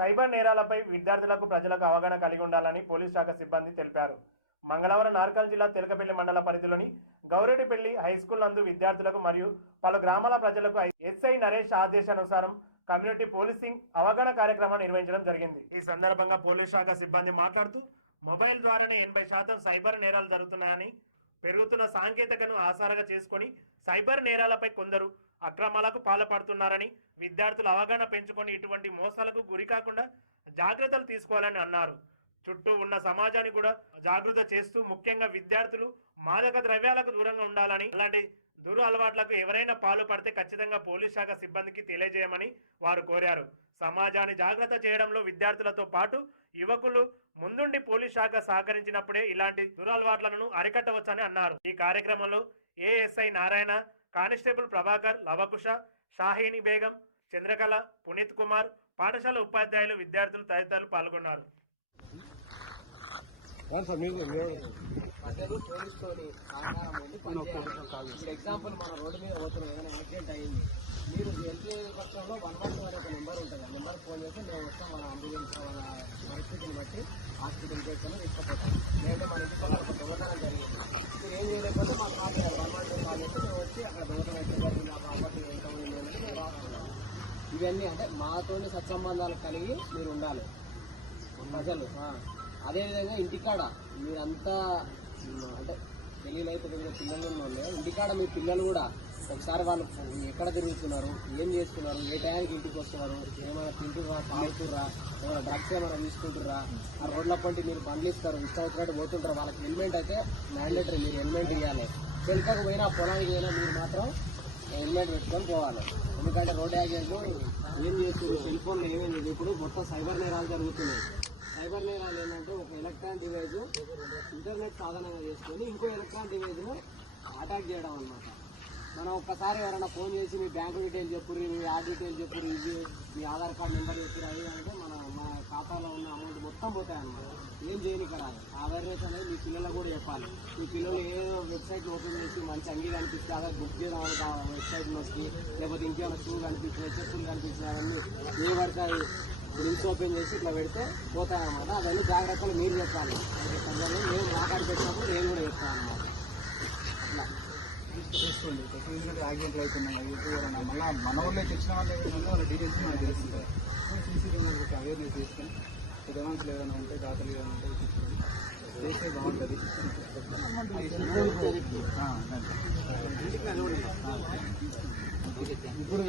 Cyber నేరాలపై విద్యార్థులకు ప్రజలకు అవగాహన కలిగి ఉండాలని పోలీస్ శాఖ సిబ్బంది తెలిపారు. మంగళవారం నార్కల్ జిల్లా తెలకపల్లి మండల పరిధిలోని గౌరెడ్డిపల్లి హైస్కూల్ నందు విద్యార్థులకు మరియు పలు గ్రామాల ప్రజలకు ఎస్ఐ నరేష్ ఆదేశానుసారం కమ్యూనిటీ పోలీసింగ్ అవగాహన కార్యక్రమాన్ని నిర్వహించడం జరిగింది. ఈ సందర్భంగా పోలీస్ శాఖ సిబ్బంది మాట్లాడుతూ మొబైల్ ద్వారానే 80% సైబర్ నేరాలు జరుగుతున్నాయని, పెరుగుతున్న సాంకేతికతను ఆధారంగా చేసుకొని సైబర్ నేరాలపై కొందరు అక్రమాలకు పాల్పడుతున్నారని, విద్యార్థులు అవగాహన పెంచుకొని ఇటువంటి మోసాలకు గురి కాకుండా జాగ్రత్తలు తీసుకోవాలని అన్నారు. చుట్టూ ఉన్న సమాజాన్ని కూడా జాగృత చేస్తూ ముఖ్యంగా విద్యార్థులు మాదక ద్రవ్యాలకు దూరంగా ఉండాలని, అలాంటి దురు అలవాట్లకు ఎవరైనా పాల్పడితే ఖచ్చితంగా పోలీస్ శాఖ సిబ్బందికి తెలియజేయమని వారు కోరారు. సమాజాన్ని జాగ్రత్త చేయడంలో విద్యార్థులతో పాటు యువకులు ముందుండి పోలీస్ శాఖ సహకరించినప్పుడే ఇలాంటి దురలవాట్లను అరికట్టవచ్చని అన్నారు. ఈ కార్యక్రమంలో ఏఎస్ఐ నారాయణ, కానిస్టేబుల్ ప్రభాకర్, లవకుశ, షాహీని బేగం, చంద్రకళ, పునీత్ కుమార్, పాఠశాల ఉపాధ్యాయులు, విద్యార్థులు తదితరులు పాల్గొన్నారు. ఎగ్జాంపుల్ మన రోడ్డు మీద పోతున్నాం, ఏదైనా యాక్సిడెంట్ అయ్యింది, మీరు ఎంట్రీ పక్షంలో 112 అనే ఒక నెంబర్ ఉంటుంది. ఆ నెంబర్ ఫోన్ చేస్తే మేము వస్తాం, మన అంబులెన్స్ మన పరిస్థితిని బట్టి హాస్పిటల్ చేసుకొని తీసుకుపోతాం. లేదంటే మన ఇంటికి ఒక దొంగతనం జరిగింది, మీరు ఏం చేయలేకపోతే మా కాల్ చేయాలి, 112 కాల్ చేస్తే మేము వచ్చి అక్కడ దొంగతనం ఎక్కడ జరిగింది, ఆ ప్రాపర్టీ ఎంత ఉంది అనేది మేము రాస్తున్నాం. ఇవన్నీ అంటే మాతోని సత్సంబంధాలు కలిగి మీరు ఉండాలి ప్రజలు. అదేవిధంగా ఇంటికాడ మీరంతా అంటే పెళ్ళిళ్ళు అయితే పిల్లలు ఉండే ఇంటికాడ మీ పిల్లలు కూడా ఒకసారి వాళ్ళు ఎక్కడ తిరుగుతున్నారు, ఏం చేస్తున్నారు, ఏ టైంకి ఇంటికి వస్తున్నారు, ఏమైనా తింటుర్రా, తాగుతుర్రా, ఏమైనా డ్రగ్స్ ఏమైనా తీసుకుంటుర్రా, ఆ రోడ్ల పంటి మీరు బండ్లు ఇస్తారు, ఇష్టం వచ్చినట్టు పోతుంటారు. వాళ్ళకి హెల్మెట్ అయితే మ్యాండేటరీ, మీరు హెల్మెట్ ఇవ్వాలి. వెనుకకు పోయినా పొలానికి పోయినా మీరు మాత్రం హెల్మెట్ పెట్టుకొని పోవాలి. ఎందుకంటే రోడ్ యాక్సిడెంట్లు ఏం చేస్తున్నారు, సెల్ ఫోన్లో ఏమేమి లేదు. ఇప్పుడు మొత్తం సైబర్ నేరాలు జరుగుతున్నాయి. సైబర్ నేరాలు ఏంటంటే ఒక ఎలక్ట్రానిక్ డివైజ్ ఇంటర్నెట్ సాధనంగా చేసుకొని ఇంకో ఎలక్ట్రానిక్ డివైజ్ను అటాక్ చేయడం అన్నమాట. మనం ఒక్కసారి ఎవరైనా ఫోన్ చేసి మీ బ్యాంకు డీటెయిల్ చెప్పుర్రి, మీ ఆ డీటెయిల్ చెప్పుర్రి, ఇది మీ ఆధార్ కార్డు నెంబర్ చెప్పుర్రి, అది అంటే మన ఖాతాలో ఉన్న అమౌంట్ మొత్తం పోతాయి అన్నమాట. ఏం చేయనికి రాదు. అవేర్నెస్ అనేది మీ పిల్లలకు కూడా చెప్పాలి. మీ పిల్లలు ఏదో వెబ్సైట్ ఓపెన్ చేసి మంచి అంగీ కనిపిస్తే అదే బుక్ చేయడం వెబ్సైట్ వచ్చి, లేకపోతే ఇంకేమైనా షూ కనిపించినాయి, చెప్పులు కనిపించినాయి, అవన్నీ ఏ పడతాయి లింక్స్ ఓపెన్ చేసి ఇట్లా పెడితే పోతాయన్నమాట. అవన్నీ జాగ్రత్తలు మీరు చెప్పాలి. నేను మాట్లాడి పెట్టినప్పుడు నేను కూడా చెప్తాను అన్నమాట. అట్లా చూసుకోండి. చూసుకుంటే యాక్సిడెంట్లు అవుతున్నాయి, మళ్ళీ మన ఊళ్ళో తెచ్చిన వాళ్ళు ఏమైనా వాళ్ళ డీటెయిల్స్ మనకు తెలుస్తుంటాయి. సీసీ కెమెరా అవేర్నెస్ చేసుకొని రిమాండ్లు ఏదైనా ఉంటే, దాతలు ఏదైనా ఉంటే తీసుకొని చేస్తే బాగుంటుంది. ఇప్పుడు